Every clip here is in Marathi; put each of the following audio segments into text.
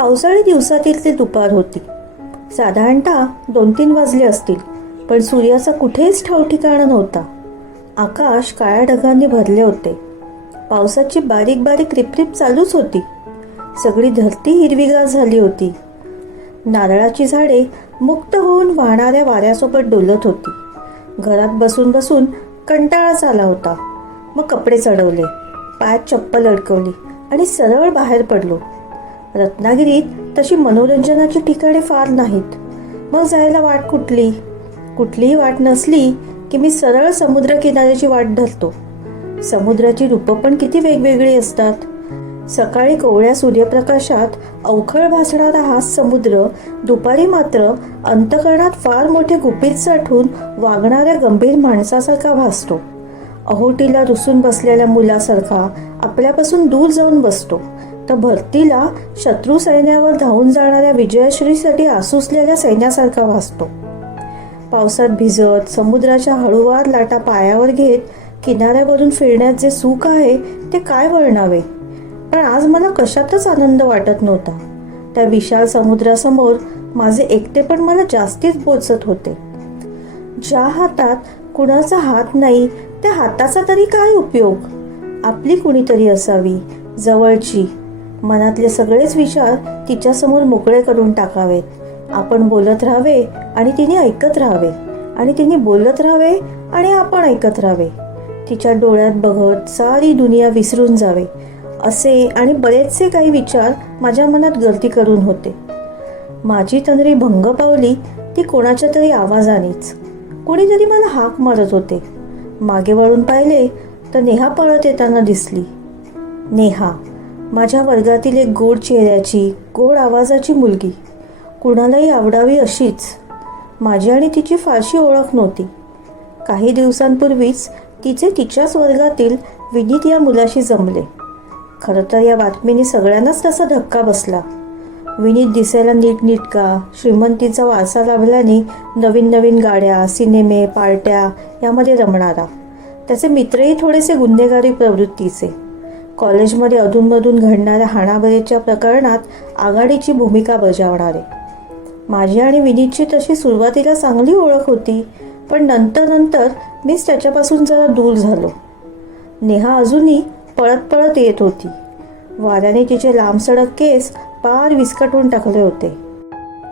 पावसाळी दिवसातील ती दुपार होती. साधारणतः दोन तीन वाजले असतील पण सूर्याचा कुठेच ठाव ठिकाणा नव्हता. आकाश काळ्या ढगांनी भरले होते. पावसाची बारीक बारीक रिपरिप चालूच होती. सगळी धरती हिरवीगार झाली होती. नारळाची झाडे मुक्त होऊन वाहणाऱ्या वाऱ्यासोबत डोलत होती. घरात बसून बसून कंटाळाच आला होता. मग कपडे चढवले पायात चप्पल अडकवली आणि सरळ बाहेर पडलो. रत्नागिरीत तशी मनोरंजनाची ठिकाणे फार नाहीत. मग जायला वाट कुठली? कुठलीही वाट नसली की मी सरळ समुद्रकिनाऱ्याची वाट धरतो. समुद्राची रूपं पण किती वेगवेगळी असतात. सकाळी कोवळ्या सूर्यप्रकाशात अवखळ भासणारा हा समुद्र दुपारी मात्र अंतकरणात फार मोठे गुपित साठून वागणाऱ्या गंभीर माणसासारखा भासतो. अहोटीला रुसून बसलेल्या मुलासारखा आपल्यापासून दूर जाऊन बसतो. तर भरतीला शत्रू सैन्यावर धावून जाणाऱ्या विजयश्रीसाठी आसुसलेल्या सैन्यासारखा भासतो पावसात भिजत समुद्राच्या हळूवार लाटा पायावर घेत किनाऱ्यावरून फिरण्यात जे सुख आहे ते काय वर्णावे पण आज मला कशातच आनंद वाटत नव्हता. त्या विशाल समुद्रासमोर माझे एकटे पण मला जास्तीच बोचत होते. ज्या हातात कुणाचा हात नाही त्या हाताचा तरी काय उपयोग? आपली कुणीतरी असावी जवळची मनातले सगळेच विचार तिच्यासमोर मोकळे करून टाकावेत. आपण बोलत राहावे आणि तिने ऐकत राहावे. आणि तिने बोलत राहावे आणि आपण ऐकत राहावे. तिच्या डोळ्यात बघत सारी दुनिया विसरून जावे. असे आणि बरेचसे काही विचार माझ्या मनात गर्दी करून होते. माझी तंद्री भंग पावली ती कोणाच्या तरी आवाजानेच. कोणीतरी मला हाक मारत होते. मागे वळून पाहिले तर नेहा पळत येताना दिसली. नेहा माझ्या वर्गातील एक गोड चेहऱ्याची गोड आवाजाची मुलगी. कुणालाही आवडावी अशीच. माझी आणि तिची फारशी ओळख नव्हती. काही दिवसांपूर्वीच तिचे तिच्याच वर्गातील विनीत या मुलाशी जमले. खरं तर या बातमीने सगळ्यांनाच तसा धक्का बसला. विनीत दिसायला नीटनीटका श्रीमंतीचा वारसा लाभल्याने नवीन नवीन गाड्या सिनेमे पार्ट्या यामध्ये रमणारा. त्याचे मित्रही थोडेसे गुन्हेगारी प्रवृत्तीचे. कॉलेजमध्ये अधूनमधून घडणाऱ्या हाणाबरेच्या प्रकरणात आघाडीची भूमिका बजावणारे माझी आणि विनीतची तशी सुरुवातीला चांगली ओळख होती पण नंतर नंतर मीच त्याच्यापासून जरा दूर झालो. नेहा अजूनही पळत पळत येत होती. वाऱ्याने तिचे लांबसडक केस पार विस्कटून टाकले होते.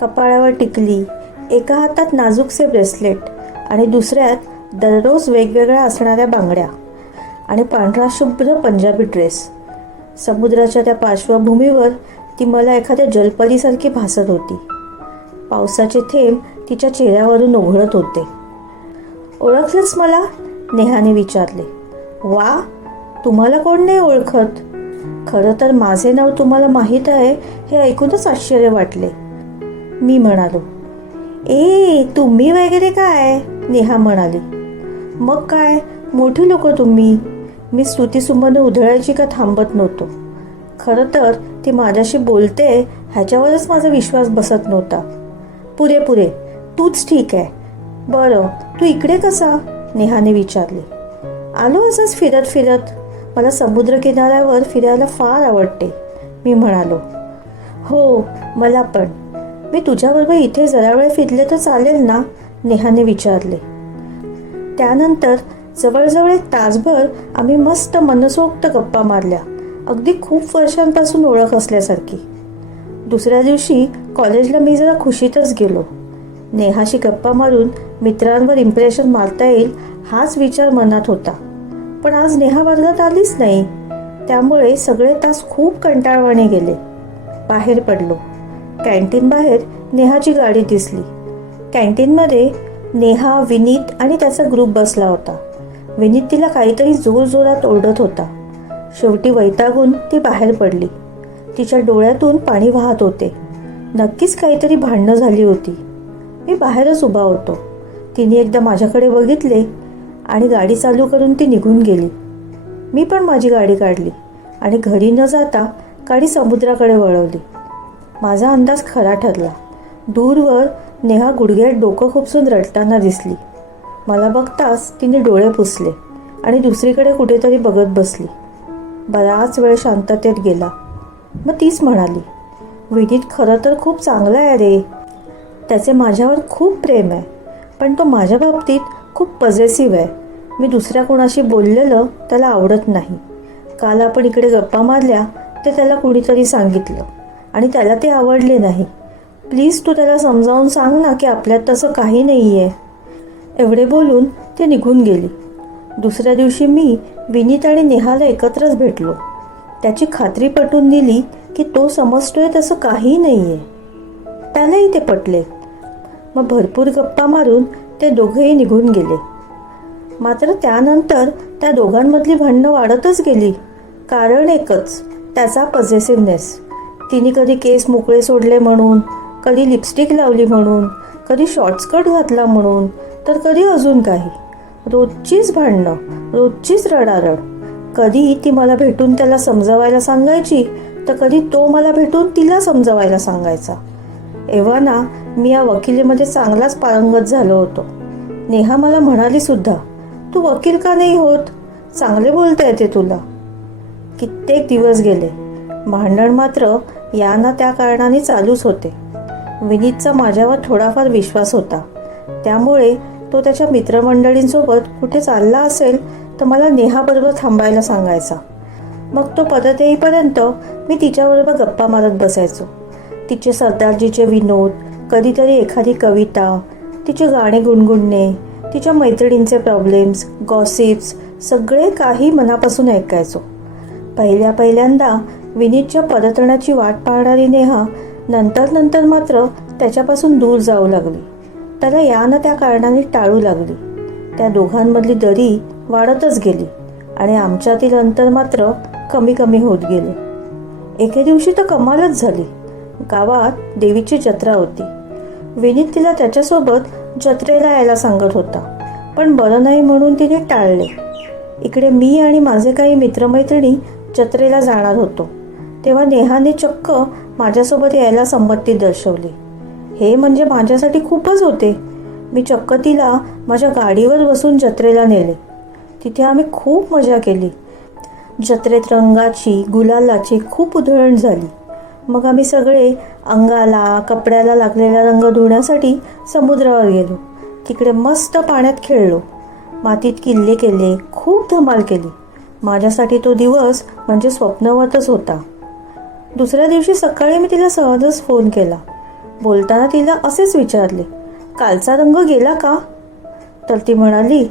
कपाळावर टिकली एका हातात नाजूकसे ब्रेसलेट आणि दुसऱ्यात दररोज वेगवेगळ्या असणाऱ्या बांगड्या. आणि पांढरा शुभ्र पंजाबी ड्रेस समुद्राच्या त्या पार्श्वभूमीवर ती मला एखाद्या जलपरीसारखी भासत होती. पावसाचे थेंब तिच्या चेहऱ्यावरून ओघळत होते. ओळखलंच मला? नेहाने विचारले. वा तुम्हाला कोण नाही ओळखत? खरं तर माझे नाव तुम्हाला माहीत आहे हे ऐकूनच आश्चर्य वाटले. मी म्हणालो. ए तुम्ही वगैरे काय? नेहा म्हणाली. मग काय? मोठी लोक तुम्ही. मी स्तुतीसुमन उधळायची का थांबत नव्हतो. खरं तर ती माझ्याशी बोलते ह्याच्यावरच माझा विश्वास बसत नव्हता. पुरे पुरे तूच ठीक आहे. बरं तू इकडे कसा? नेहाने विचारले. आलो असंच फिरत फिरत. मला समुद्रकिनाऱ्यावर फिरायला फार आवडते मी म्हणालो. हो मला पण. मी तुझ्याबरोबर इथे जरा वेळ फिरले तर चालेल ना? नेहाने विचारले. त्यानंतर जवळजवळ एक तासभर आम्ही मस्त मनसोक्त गप्पा मारल्या. अगदी खूप वर्षांपासून ओळख असल्यासारखी. दुसऱ्या दिवशी कॉलेजला मी जरा खुशीतच गेलो. नेहाशी गप्पा मारून मित्रांवर इम्प्रेशन मारता येईल हाच विचार मनात होता. पण आज नेहा वर्गात आलीच नाही. त्यामुळे सगळे तास खूप कंटाळवाणे गेले. बाहेर पडलो. कॅन्टीन बाहेर नेहाची गाडी दिसली. कॅन्टीनमध्ये नेहा विनीत आणि त्याचा ग्रुप बसला होता. विनीत तिला काहीतरी जोरजोरात ओरडत होता. शेवटी वैतागून ती बाहेर पडली. तिच्या डोळ्यातून पाणी वाहत होते. नक्कीच काहीतरी भांडणं झाली होती. मी बाहेरच उभा होतो. तिने एकदा माझ्याकडे बघितले आणि गाडी चालू करून ती निघून गेली. मी पण माझी गाडी काढली आणि घरी न जाता गाडी समुद्राकडे वळवली. माझा अंदाज खरा ठरला. दूरवर नेहा गुडघ्यात डोकं खुपसून रडताना दिसली. मला बघताच तिने डोळे पुसले आणि दुसरीकडे कुठेतरी बघत बसली. बराच वेळ शांततेत गेला. मग तीच म्हणाली विनीत खरं तर खूप चांगला आहे रे. त्याचे माझ्यावर खूप प्रेम आहे. पण तो माझ्या बाबतीत खूप पजेसिव्ह आहे. मी दुसऱ्या कोणाशी बोललेलं त्याला आवडत नाही. काल आपण इकडे गप्पा मारल्या ते त्याला कुणीतरी सांगितलं आणि त्याला ते आवडले नाही. प्लीज तू त्याला समजावून सांग ना की आपल्यात तसं काही नाही आहे एवढे बोलून ते निघून गेली. दुसऱ्या दिवशी मी विनीत आणि नेहाला एकत्रच भेटलो. त्याची खात्री पटून दिली की तो समजतोय तसं काही नाही आहे त्यालाही ते पटले. मग भरपूर गप्पा मारून ते दोघेही निघून गेले. मात्र त्यानंतर त्या दोघांमधली भांडणं वाढतच गेली. कारण एकच त्याचा पॉझिटिव्हनेस तिने कधी केस मोकळे सोडले म्हणून कधी लिपस्टिक लावली म्हणून कधी शॉर्टस्कट घातला म्हणून तर कधी अजून काही. रोजचीच भांडणं रोजचीच रडारड. कधी ती मला भेटून त्याला समजवायला सांगायची तर कधी तो मला भेटून तिला समजवायला सांगायचा. एव्हा ना मी या वकिलीमध्ये चांगलाच पारंगत झालो होतो. नेहा मला म्हणाली सुद्धा तू वकील का नाही होत? चांगले बोलता येते तुला. कित्येक दिवस गेले. भांडण मात्र या ना त्या कारणाने चालूच होते. विनीतचा माझ्यावर थोडाफार विश्वास होता. त्यामुळे तो त्याच्या मित्रमंडळींसोबत कुठे चालला असेल तर मला नेहाबरोबर थांबायला सांगायचा. मग तो परत येईपर्यंत मी तिच्याबरोबर गप्पा मारत बसायचो. तिचे सरदारजीचे विनोद कधीतरी एखादी कविता तिचे गाणे गुणगुणणे तिच्या मैत्रिणींचे प्रॉब्लेम्स गॉसिप्स सगळे काही मनापासून ऐकायचो. पहिल्या पहिल्यांदा विनीतच्या परतण्याची वाट पाहणारी नेहा नंतर नंतर मात्र त्याच्यापासून दूर जाऊ लागली. त्याला या ना त्या कारणाने टाळू लागली. त्या दोघांमधली दरी वाढतच गेली आणि आमच्यातील अंतर मात्र कमी कमी होत गेले. एके दिवशी तर कमालच झाली. गावात देवीची जत्रा होती. विनीत तिला त्याच्यासोबत जत्रेला यायला सांगत होता पण बरं नाही म्हणून तिने टाळले. इकडे मी आणि माझे काही मित्रमैत्रिणी जत्रेला जाणार होतो. तेव्हा नेहाने चक्क माझ्यासोबत यायला संमती दर्शवली. हे म्हणजे माझ्यासाठी खूपच होते. मी चक्क तिला माझ्या गाडीवर बसून जत्रेला नेले. तिथे आम्ही खूप मजा केली. जत्रेत रंगाची गुलालाची खूप उधळण झाली. मग आम्ही सगळे अंगाला कपड्याला लागलेला रंग धुण्यासाठी समुद्रावर गेलो. तिकडे मस्त पाण्यात खेळलो. मातीत किल्ले केले खूप धमाल केली. माझ्यासाठी तो दिवस म्हणजे स्वप्नवतच होता. दुसऱ्या दिवशी सकाळी मी तिला सहजच फोन केला. बोलताना तिला असेच विचारले कालचा रंग गेला का? तर ती म्हणाली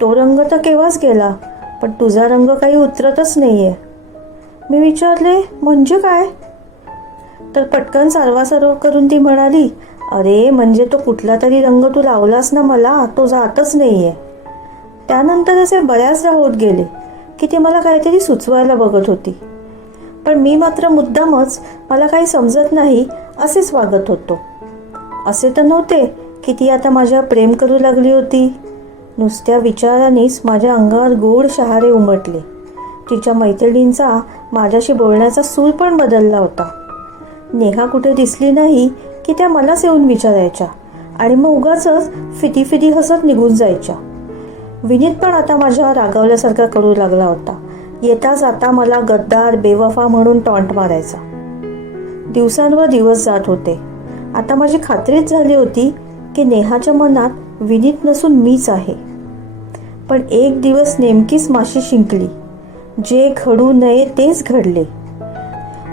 तो रंग तर केव्हाच गेला पण तुझा रंग काही उतरतच नाही आहे मी विचारले म्हणजे काय? तर पटकन सर्वासर्व करून ती म्हणाली अरे म्हणजे तो कुठला तरी रंग तू लावलास ना मला तो जातच नाही आहे त्यानंतर असे बऱ्याचदा होत गेले की ती मला काहीतरी सुचवायला बघत होती. पण मी मात्र मुद्दामच मला काही समजत नाही असेच वागत होतो. असे तर नव्हते की ती आता माझ्या प्रेम करू लागली होती. नुसत्या विचारानेच माझ्या अंगावर गोड शहारे उमटले. तिच्या मैत्रिणींचा माझ्याशी बोलण्याचा सूर पण बदलला होता. नेहा कुठे दिसली नाही की त्या मलाच येऊन विचारायच्या आणि मग उगाच फिटी फिटी हसत निघून जायच्या. विनीत पण आता माझ्या रागावल्यासारखा करू लागला होता. येताच आता मला गद्दार बेवफा म्हणून टॉन्ट मारायचा. दिवसांवर दिवस जात होते. आता माझी खात्रीच झाली होती की नेहाच्या मनात विनीत नसून मीच आहे. पण एक दिवस नेमकीच माशी शिंकली. जे घडू नये तेच घडले.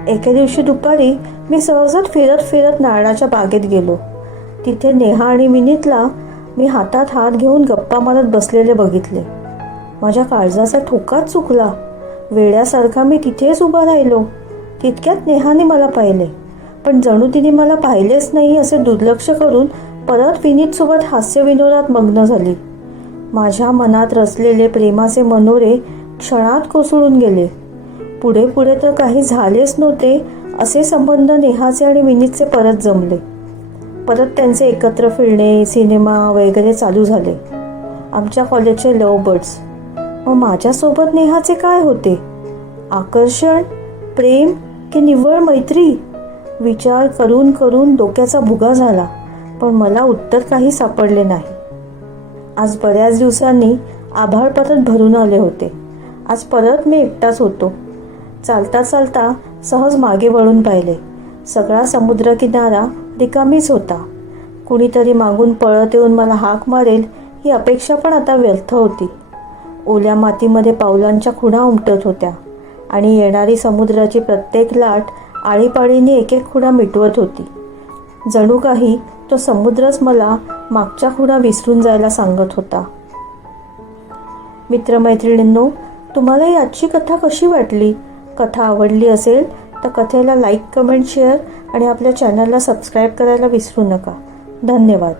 एके दिवशी दुपारी मी सहजच फिरत फिरत नारळाच्या बागेत गेलो. तिथे नेहा आणि विनीतला मी हातात हात घेऊन गप्पा मारत बसलेले बघितले. माझ्या काळजाचा ठोकाच चुकला. वेड्यासारखा मी तिथेच उभा राहिलो. तितक्यात नेहाने मला पाहिले. पण जणू तिने मला पाहिलेच नाही असे दुर्लक्ष करून परत विनीतसोबत हास्यविनोदात मग्न झाली. माझ्या मनात रचलेले प्रेमाचे मनोरे क्षणात कोसळून गेले. पुढे पुढे तर काही झालेच नव्हते असे संबंध नेहाचे आणि विनीतचे परत जमले. परत त्यांचे एकत्र फिरणे सिनेमा वगैरे चालू झाले. आमच्या कॉलेजचे लव बर्ड्स. मग माझ्यासोबत नेहाचे काय होते? आकर्षण प्रेम की निव्वळ मैत्री विचार करून करून डोक्याचा भुगा झाला पण मला उत्तर काही सापडले नाही. आज बऱ्याच दिवसांनी आभाळ परत भरून आले होते. आज परत मी एकटाच होतो. चालता चालता सहज मागे वळून पाहिले. सगळा समुद्रकिनारा रिकामीच होता. कुणीतरी मागून पळत येऊन मला हाक मारेल ही अपेक्षा पण आता व्यर्थ होती. ओल्या मातीमध्ये पावलांच्या खुणा उमटत होत्या. आणि येणारी समुद्राची प्रत्येक लाट आळीपाळीने एक एक खुणा मिटवत होती. जणू काही तो समुद्रच मला मागच्या खुणा विसरून जायला सांगत होता. मित्रमैत्रिणींनो तुम्हाला याची कथा कशी वाटली? कथा आवडली असेल तर कथेला लाईक कमेंट शेअर आणि आपल्या चॅनलला सबस्क्राईब करायला विसरू नका. धन्यवाद.